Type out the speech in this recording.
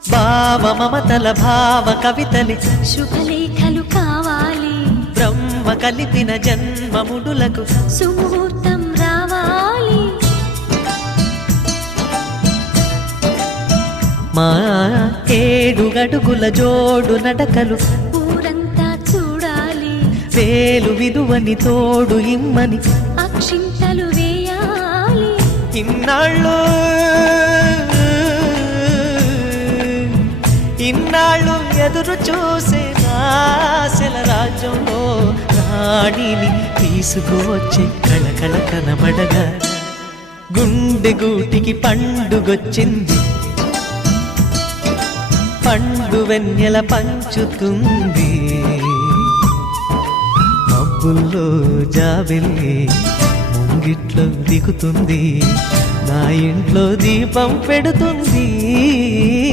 భావ మమతల భావ కవితలి శుభలేఖలు కావాలి, బ్రహ్మ కలిపిన జన్మముడులకు సుముహూర్తం రావాలి. మా 7 అడుగుల జోడు నడకలు ఊరంతా చూడాలి, వేలు విలువని తోడు ఇమ్మని అక్షింతలు వేయాలి. ఇన్నాళ్ళు ఎదురు చూసే ఆశల రాజ్యంలో రాణిని తీసుకువచ్చే కళకళ కనబడగా గుండె గూటికి పండుగొచ్చింది, పండు వెన్నెల పంచుతుంది. మబ్బుల్లో జాబిల్లి ముంగిట్లో దిగుతుంది, నా ఇంట్లో దీపం పెడుతుంది.